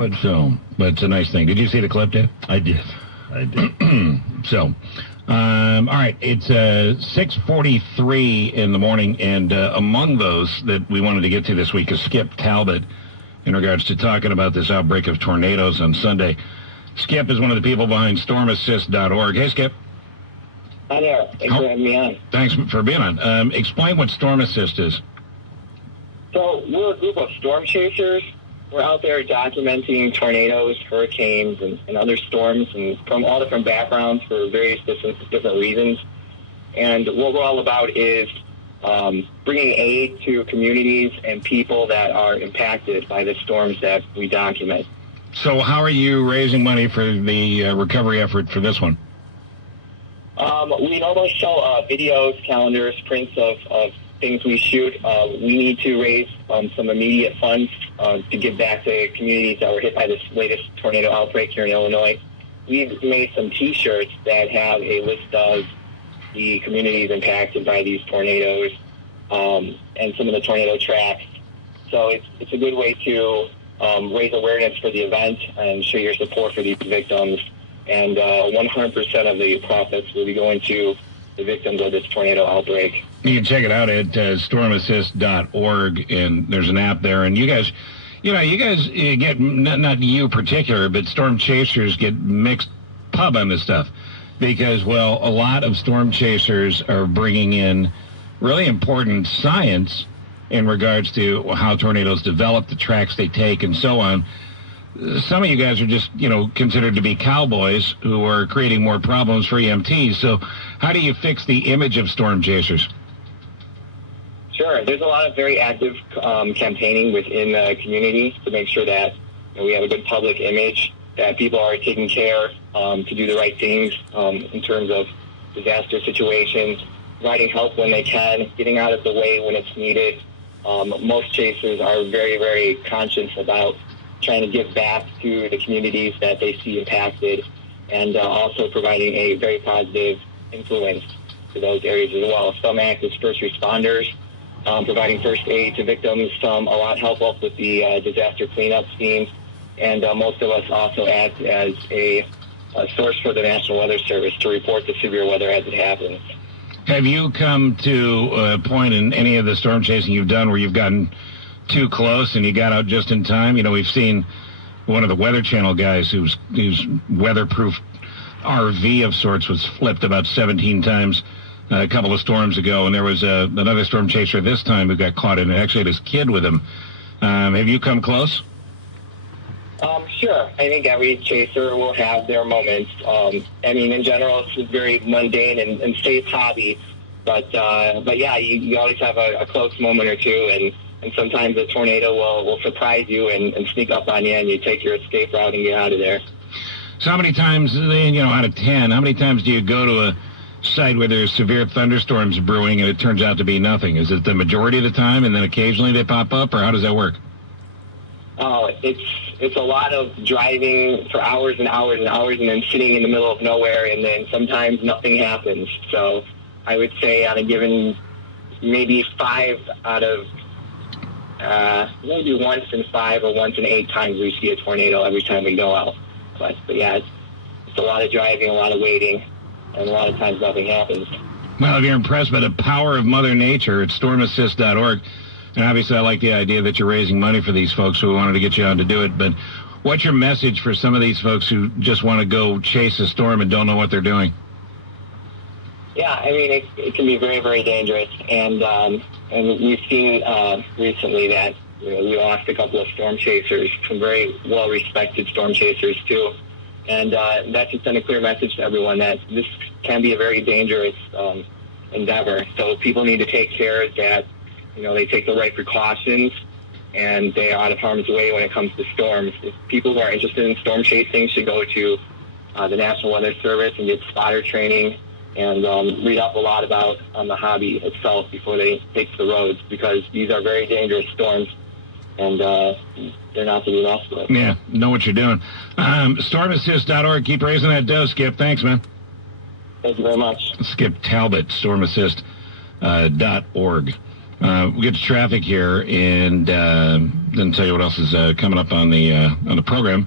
But it's a nice thing. Did you see the clip, Dave? I did. So, all right, it's 6:43 in the morning, and among those that we wanted to get to this week is Skip Talbot in regards to talking about this outbreak of tornadoes on Sunday. Skip is one of the people behind stormassist.org. Hey, Skip. Hi there. Thanks for having me on. Thanks for being on. Explain what Storm Assist is. So we're a group of storm chasers. We're out there documenting tornadoes, hurricanes, and other storms, and from all different backgrounds for various different reasons. And what we're all about is bringing aid to communities and people that are impacted by the storms that we document. So how are you raising money for the recovery effort for this one? We normally show videos, calendars, prints of things we shoot. We need to raise some immediate funds to give back to communities that were hit by this latest tornado outbreak here in Illinois. We've made some T-shirts that have a list of the communities impacted by these tornadoes and some of the tornado tracks. So it's a good way to raise awareness for the event and show your support for these victims. And 100% of the profits will be going to the victims of this tornado outbreak. You can check it out at stormassist.org, and there's an app there. And you guys get, not you particular, but storm chasers get mixed pub on this stuff. Because, well, a lot of storm chasers are bringing in really important science in regards to how tornadoes develop, the tracks they take, and so on. Some of you guys are just, considered to be cowboys who are creating more problems for EMTs. So how do you fix the image of storm chasers? Sure. There's a lot of very active campaigning within the community to make sure that we have a good public image, that people are taking care to do the right things in terms of disaster situations, providing help when they can, getting out of the way when it's needed. Most chasers are very, very conscious about trying to give back to the communities that they see impacted, and also providing a very positive influence to those areas as well. Some act as first responders, providing first aid to victims. Some a lot help us with the disaster cleanup teams, and most of us also act as a source for the National Weather Service to report the severe weather as it happens. Have you come to a point in any of the storm chasing you've done where you've gotten too close and you got out just in time? We've seen one of the Weather Channel guys whose weatherproof RV of sorts was flipped about 17 times a couple of storms ago, and there was another storm chaser this time who got caught in it. Actually had his kid with him. Have you come close? Sure. I think every chaser will have their moments. In general, it's a very mundane and safe hobby, but yeah, you always have a close moment or two, and sometimes a tornado will surprise you and sneak up on you, and you take your escape route and get out of there. So how many times, out of 10, how many times do you go to a site where there's severe thunderstorms brewing and it turns out to be nothing? Is it the majority of the time and then occasionally they pop up, or how does that work? It's a lot of driving for hours and hours and hours and then sitting in the middle of nowhere, and then sometimes nothing happens. So I would say on a given, maybe 5 out of maybe once in 5 or once in 8 times we see a tornado every time we go out. But yeah, it's a lot of driving, a lot of waiting, and a lot of times nothing happens. Well, if you're impressed by the power of Mother Nature, it's stormassist.org. And obviously I like the idea that you're raising money for these folks, so we wanted to get you on to do it. But what's your message for some of these folks who just want to go chase a storm and don't know what they're doing? Yeah, it can be very, very dangerous. And we've seen recently that we lost a couple of storm chasers, some very well-respected storm chasers too. And that just sent a clear message to everyone that this can be a very dangerous endeavor. So people need to take care that they take the right precautions and they are out of harm's way when it comes to storms. If people who are interested in storm chasing should go to the National Weather Service and get spotter training and read up a lot about the hobby itself before they take to the roads, because these are very dangerous storms and they're not to be messed with. Yeah, know what you're doing. Stormassist.org. Keep raising that dough, Skip. Thanks, man. Thank you very much. Skip Talbot, stormassist.org. we'll get to traffic here and then tell you what else is coming up on the program.